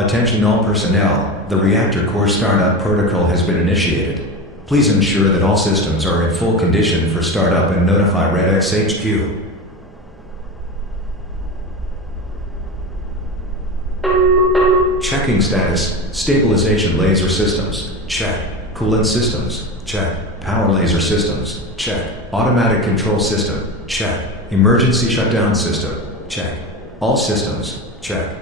Attention all personnel, the reactor core startup protocol has been initiated. Please ensure that all systems are in full condition for startup and notify RedX HQ. Checking status, stabilization laser systems, check. Coolant systems, check. Power laser systems, check. Automatic control system, check. Emergency shutdown system, check. All systems, check.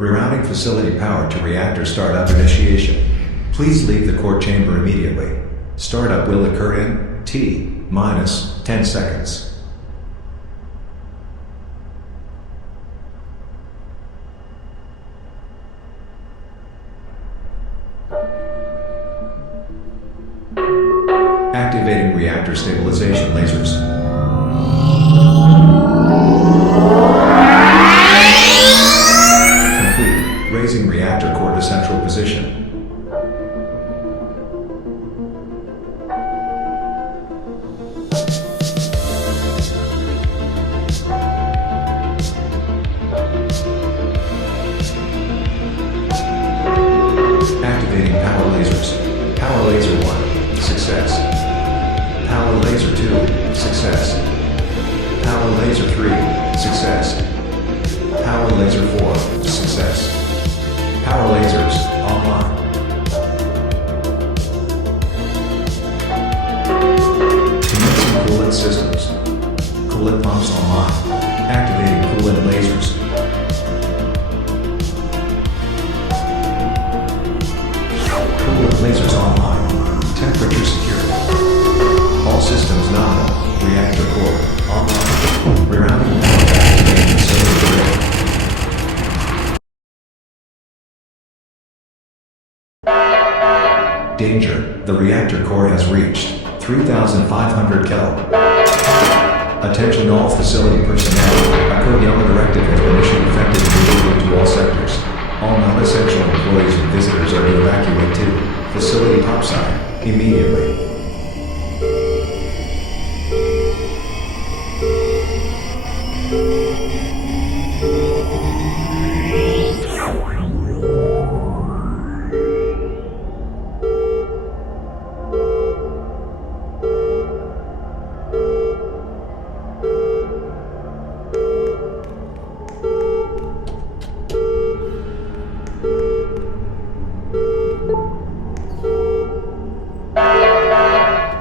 Rerouting facility power to reactor startup initiation. Please leave the core chamber immediately. Startup will occur in T-10 seconds. Activating reactor stabilization lasers. Complete. Raising reactor core to central position. Activating power lasers. Power laser 1. Success. Power laser 2, success. Power laser 3, success. Power laser 4, success. Power lasers, online. Commencing coolant systems. Coolant pumps online. Activating coolant lasers. Coolant lasers online. Temperature secure. All systems nominal. Reactor core online. Rerouting power back to main facility grid. Danger. The reactor core has reached 3,500 Kelvin. Attention all facility personnel. A code yellow directive has been issued effective immediately to all sectors. All non-essential employees and visitors are to evacuate to facility topside immediately.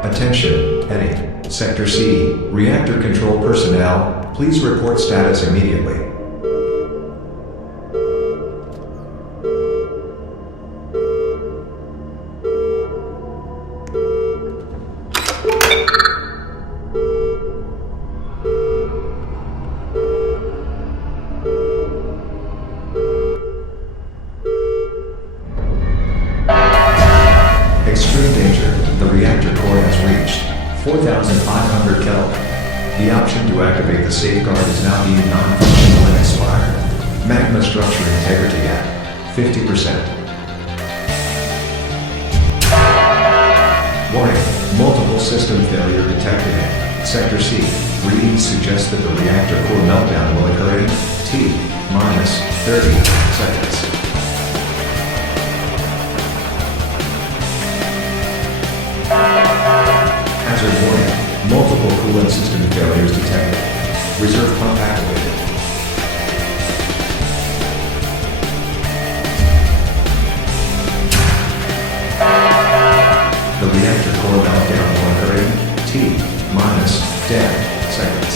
Attention, heading, Sector C, reactor control personnel, please report status immediately. Extreme danger. The reactor core has reached 4,500 Kelvin. The option to activate the safeguard is now deemed non-functional and expired. Magma structure integrity at 50%. Warning. Multiple system failure detected in Sector C. Readings suggest that the reactor core meltdown will occur in T-30 seconds. Hazard warning. Multiple coolant system failures detected. Reserve pump activated. The reactor core meltdown will occur in T-10 seconds.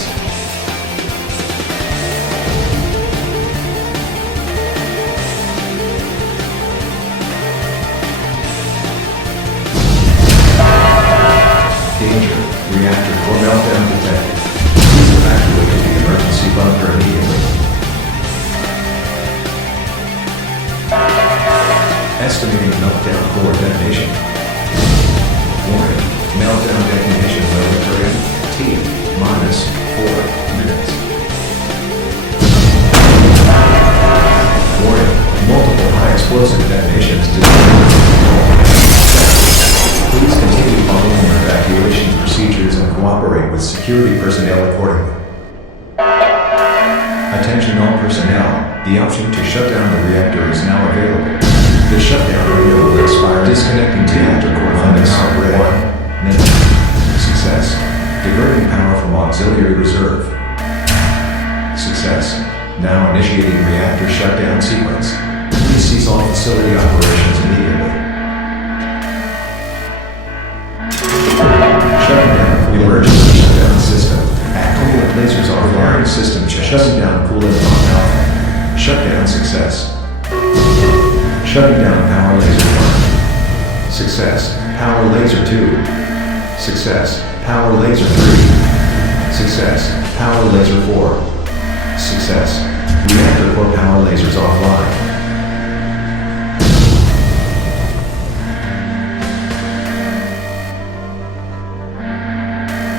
Danger. Reactor core meltdown detected. Please evacuate to the emergency bunker immediately. Estimating meltdown core detonation. Warning. Meltdown detonation will occur in T-4 minutes. Warning. Multiple high explosive detonations detected. Please continue following your evacuation procedures and cooperate with security personnel accordingly. The option to shut down the reactor is now available. The shutdown window will expire. Disconnecting reactor core minus 1 minute. Success. Diverting power from auxiliary reserve. Success. Now initiating reactor shutdown sequence. Please cease all facility operations immediately. Shutting down emergency shutdown system. Coolant lasers offline. System check. Shutting down coolant on alpha. Shutdown success. Shutting down power laser 1. Success. Power laser 2. Success. Power laser 3. Success. Power laser 4. Success. Reactor core power lasers offline.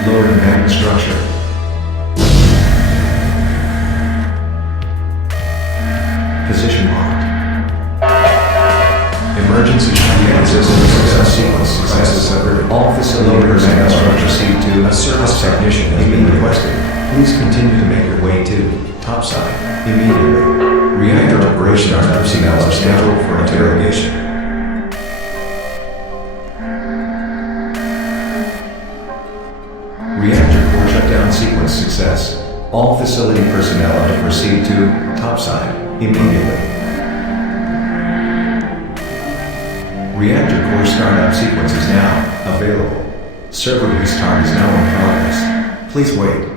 Lowering magnet structure. Position locked. Emergency shutdown system success sequence successes separated. All facility personnel structure C2. A service technician has been requested. Please continue to make your way to topside immediately. Reactor operation personnel are scheduled for interrogation. Reactor core shutdown sequence success. All facility personnel are to proceed to topside immediately. Reactor core startup sequence is now available. Server restart is now in progress. Please wait.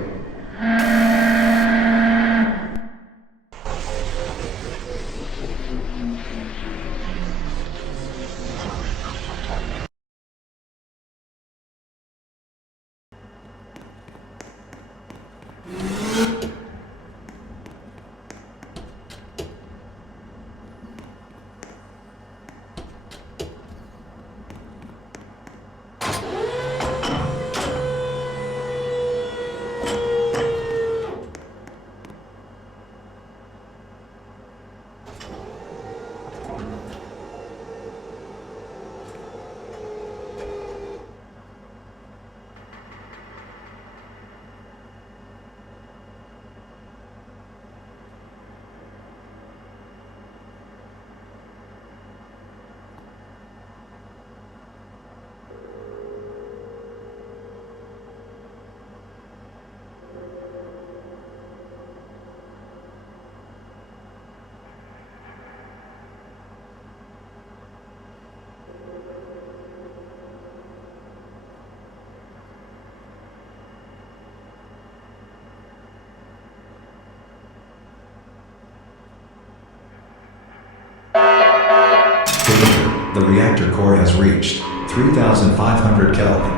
The reactor core has reached 3,500 Kelvin.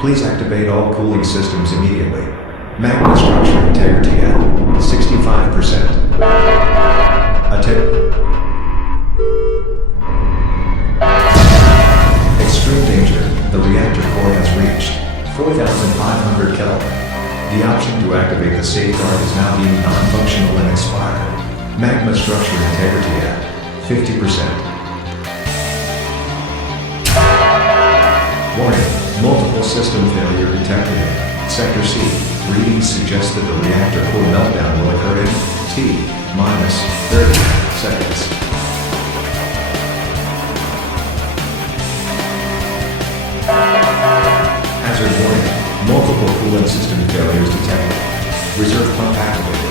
Please activate all cooling systems immediately. Magnet structure integrity at 65%. Extreme danger. The reactor core has reached 4,500 Kelvin. The option to activate the safeguard is now deemed non-functional and expired. Magma structure integrity at 50%. Warning, multiple system failure detected in Sector C. Readings suggest that the reactor core meltdown will occur in T-minus 30 seconds. Hazard warning, multiple coolant system failures detected. Reserve pump activated.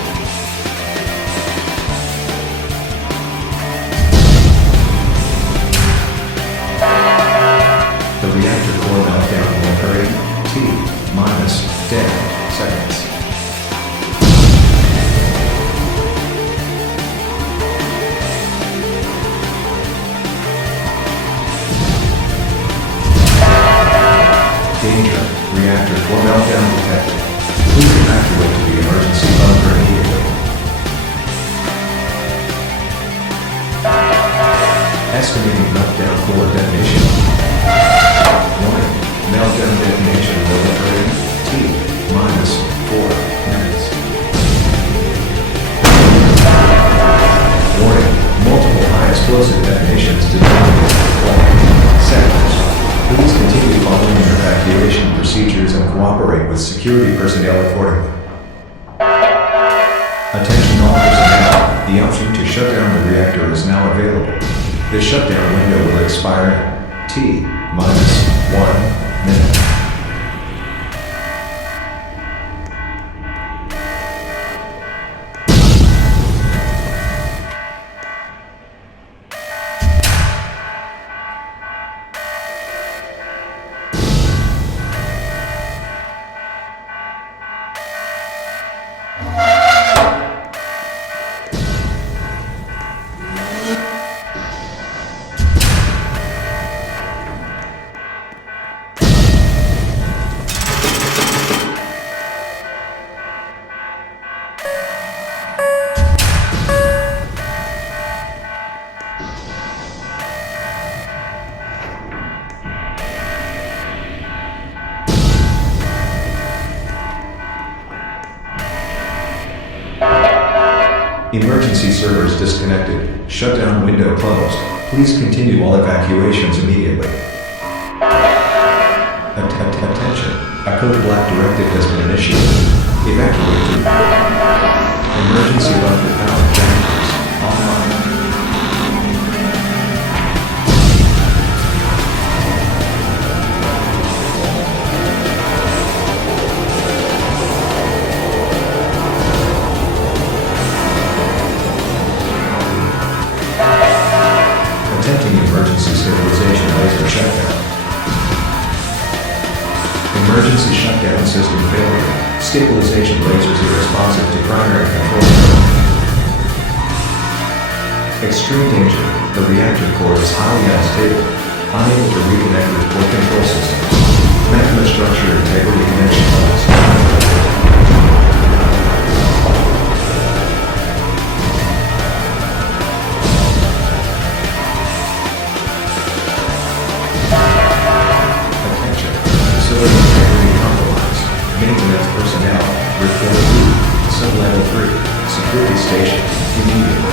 The reactor core meltdown will occur in T-minus 10 seconds. Danger. Reactor core meltdown detected. Please evacuate to the emergency bunker immediately. Estimating meltdown core detonation. Warning, meltdown detonation will occur in T-minus 4 minutes. Warning, multiple high explosive detonations detected in 12 seconds. Please continue following your evacuation procedures and cooperate with security personnel accordingly. Attention all personnel, The option to shut down the reactor is now available. The shutdown window will expire in T-1 minute. Emergency servers disconnected. Shutdown window closed. Please continue all evacuations immediately. Attention. A code black directive has been initiated. Evacuate to emergency bunker power generators online. Attempting emergency stabilization laser shutdown. Emergency shutdown system failure. Stabilization lasers irresponsive to primary control. Extreme danger. The reactor core is highly unstable. Unable to reconnect with core control systems. Magma structure integrity connection loss. Maintenance personnel, report route, sub-level 3, security station, immediately.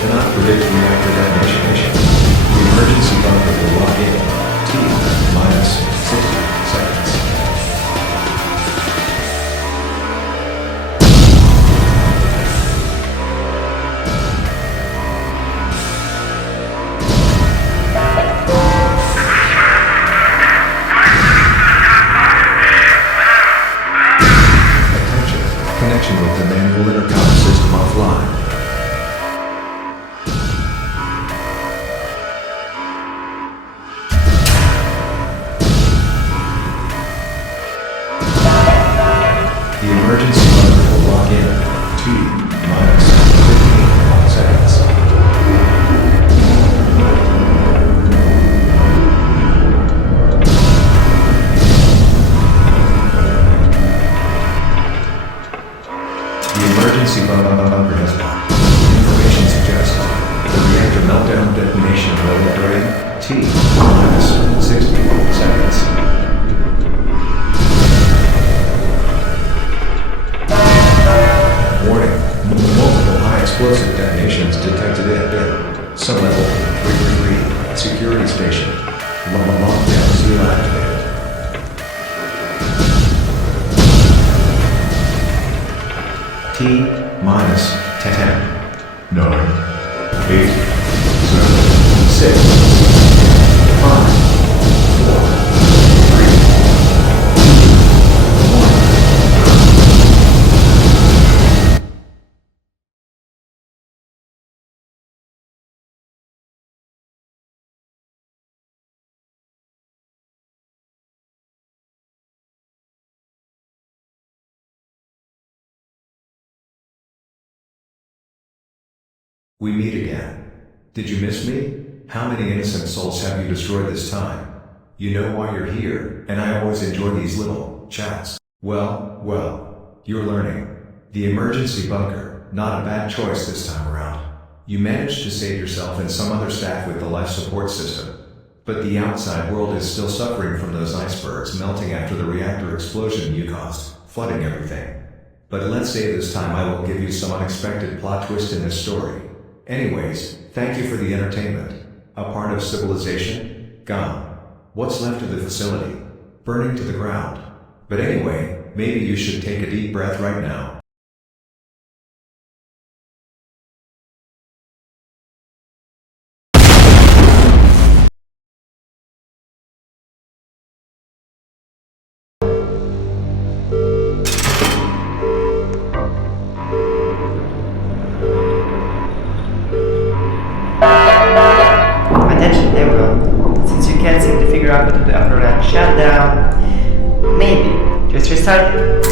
Cannot predict reactor detonation. The emergency bunker will lock in. T-60 seconds. Connection with the manual intercom system offline. The emergency bunker will lock in. T-15 seconds. Emergency bunker has locked. Information suggests the reactor meltdown detonation will occur in T-60 seconds. Warning. Multiple high explosive detonations detected at sub-level 333 security station. Lockdown seal activated. T-10, 9, 8, 7, 6, 5, 4, 3, 2, 1. We meet again. Did you miss me? How many innocent souls have you destroyed this time? You know why you're here, and I always enjoy these little chats. Well, you're learning. The emergency bunker, not a bad choice this time around. You managed to save yourself and some other staff with the life support system. But the outside world is still suffering from those icebergs melting after the reactor explosion you caused, flooding everything. But let's say this time I will give you some unexpected plot twist in this story. Anyways, thank you for the entertainment. A part of civilization? Gone. What's left of the facility? Burning to the ground. But anyway, maybe you should take a deep breath right now. Attention everyone, since you can't seem to figure out what to do after that shutdown, maybe just restart it.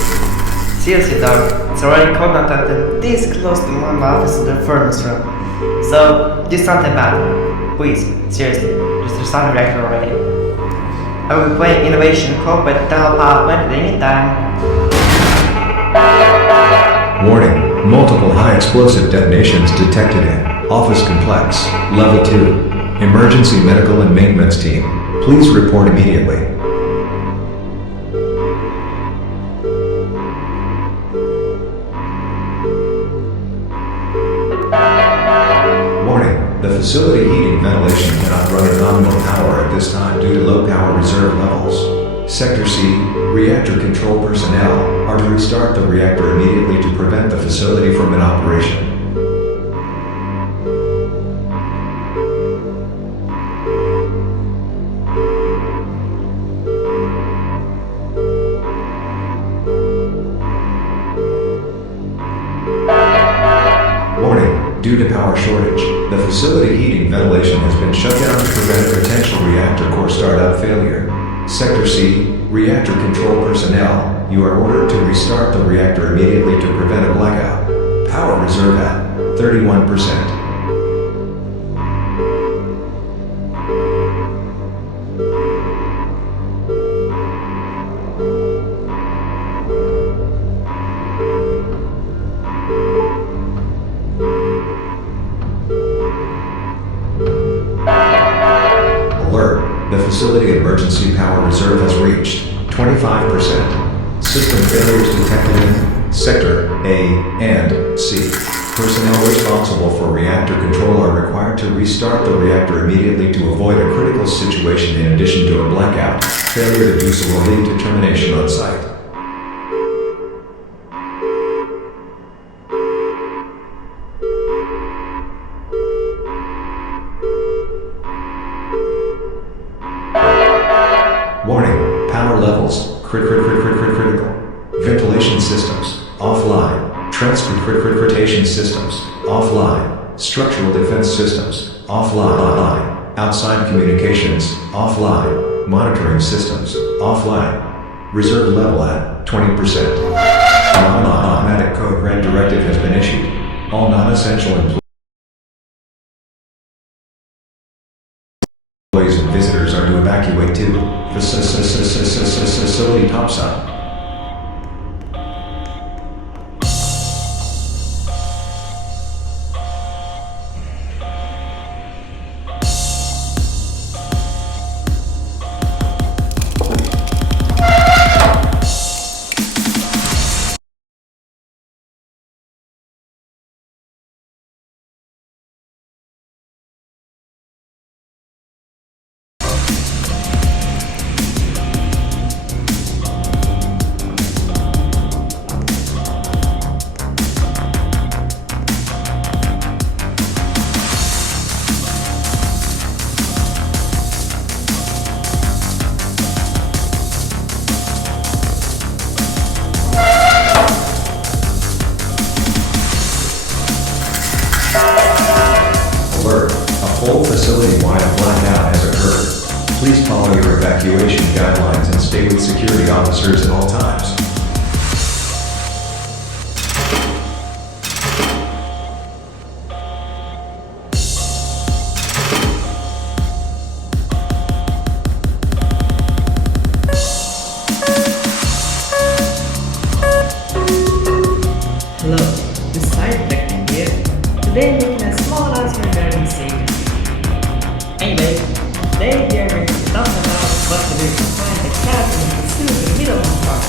Seriously though, it's already cold enough that this close to one of my office is the furnace room. So do something about it. Please, seriously, just restart the reactor already. I will be playing Innovation Co. by Down Power Plant at any time. Warning, multiple high explosive detonations detected in Office Complex, Level 2. Emergency Medical and Maintenance Team, please report immediately. Warning, the facility heating ventilation cannot run at nominal power at this time due to low power reserve levels. Sector C, reactor control personnel, are to restart the reactor immediately to prevent the facility from inoperation. Warning, due to power shortage, the facility heating ventilation has been shut down to prevent a potential reactor core startup failure. Sector C, reactor control personnel, you are ordered to restart the reactor immediately to prevent a blackout. Power reserve at 31%. Alert, the facility emergency power reserve has reached 25%. System failures detected in Sector A and C. Personnel responsible for reactor control are required to restart the reactor immediately to avoid a critical situation in addition to a blackout. Failure to do so will lead to termination on site. Warning, power levels, critical. Ventilation systems, offline. Transportation systems, offline. Structural defense systems, offline. Outside communications, offline. Monitoring systems, offline. Reserve level at 20%. An automatic code red directive has been issued. All non-essential employees and visitors are to evacuate to facility topside. Alert, a whole facility-wide blackout has occurred. Please follow your evacuation guidelines and stay with security officers at all times. Hello, this is Side Detective here. Today I'm making a small announcement regarding safety. Anyway, today we are going to talk about what to do to find the cat in the middle of the park.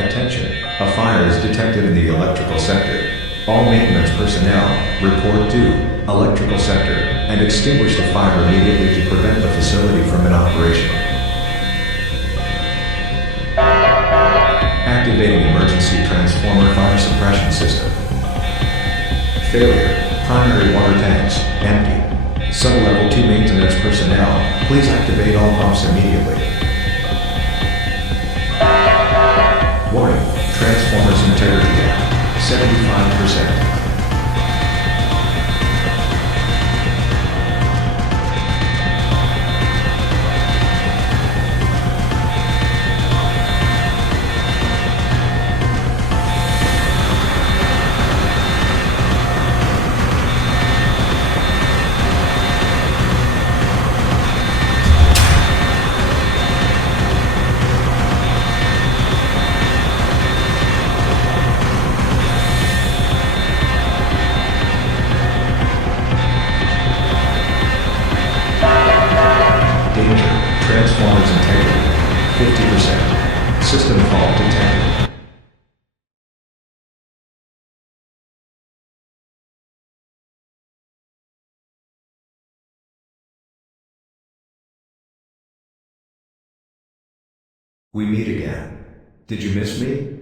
Attention, a fire is detected in the electrical sector. All maintenance personnel, report to electrical sector, and extinguish the fire immediately to prevent the facility from inoperation. Activating emergency transformer fire suppression system. Failure, primary water tanks, empty. Sub-level 2 maintenance personnel, please activate all pumps immediately. Warning, transformers integrity gap, 75%. Transformers integrity, 50%. System fault detected. We meet again. Did you miss me?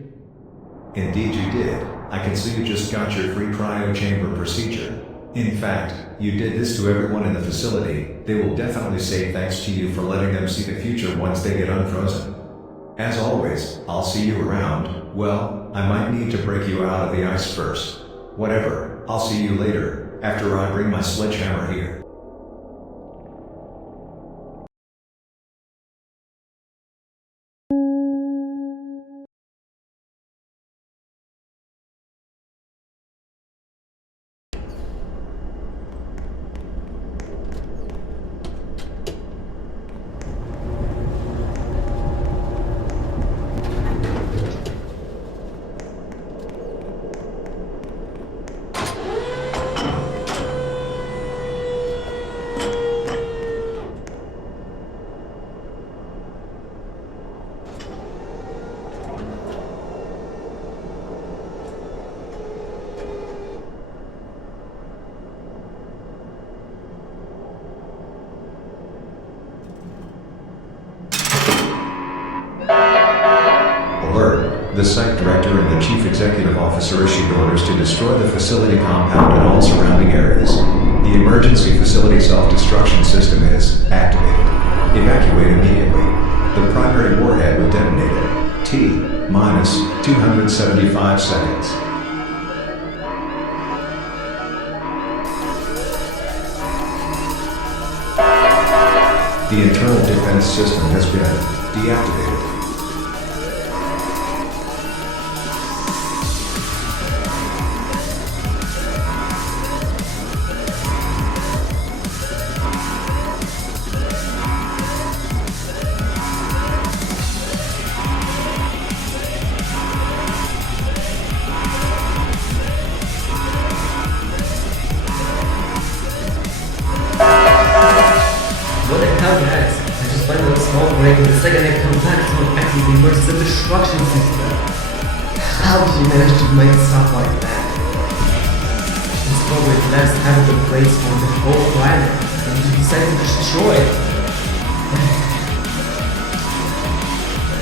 Indeed you did. I can see you just got your free cryo chamber procedure. In fact, you did this to everyone in the facility. They will definitely say thanks to you for letting them see the future once they get unfrozen. As always, I'll see you around. Well, I might need to break you out of the ice first. Whatever, I'll see you later, after I bring my sledgehammer here. Alert. The site director and the chief executive officer issued orders to destroy the facility compound and all surrounding areas. The emergency facility self-destruction system is activated. Evacuate immediately. The primary warhead will detonate at T-minus 275 seconds. The internal defense system has been deactivated. What the hell, guys? I just went on a small break and the second I come back to active immersive destruction system. How did you manage to make stuff like that? It's probably the best habitable place for the whole planet, and you decided to destroy it.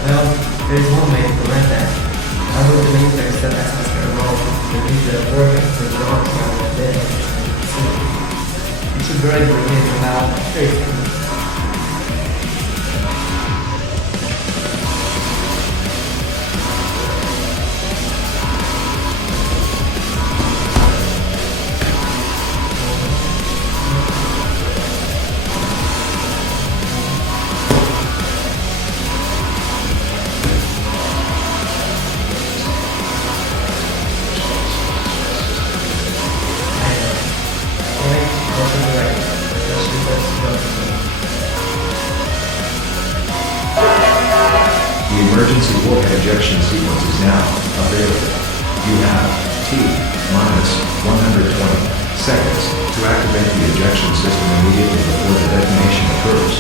Well, there's one way to prevent that. I will the military step as Mr. Roll to leave the organs and the arms around the bed. You should gradually get about 30 seconds. The emergency warhead ejection sequence is now available. You have T-minus 120 seconds to activate the ejection system immediately before the detonation occurs.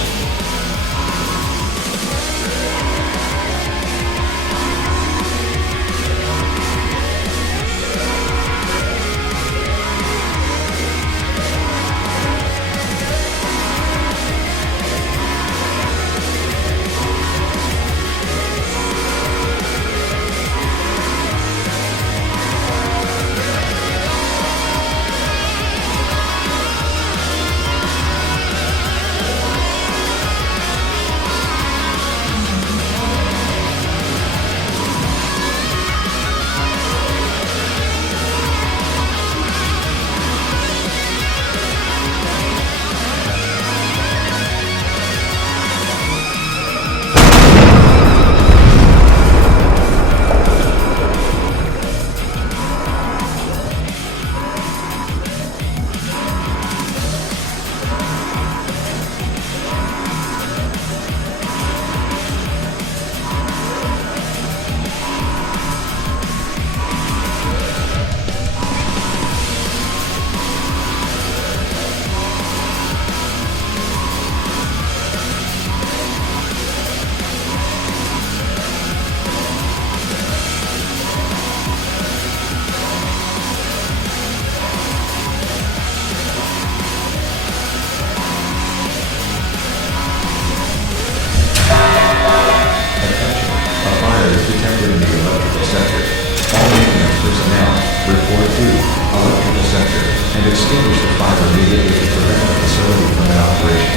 detected in the electrical sector. All maintenance personnel, report to electrical sector, and extinguish the fire immediately to prevent the facility from an operation.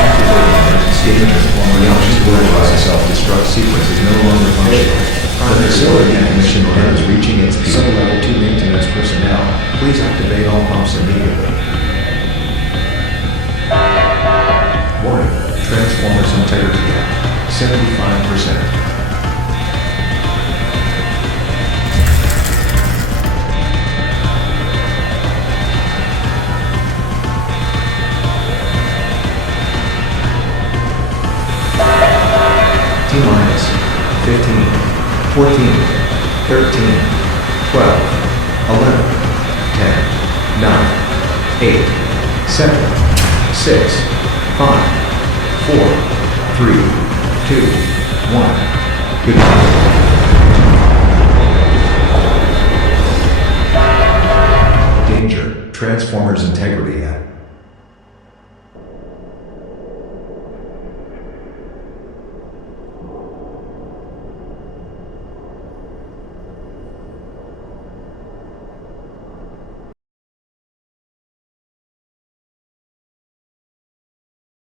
Activating emergency transformer. The option to self-destruct sequence is no longer functional. The facility ignition pin is reaching its peak. Level 2 maintenance personnel, please activate all pumps immediately. Warning, transformers integrity at 75%. T-minus 15, 14, 13, 12, 11, 10, 9, 8, 7, 6, 5, 4, 3, 2, 1. Goodbye. Danger, transformers integrity at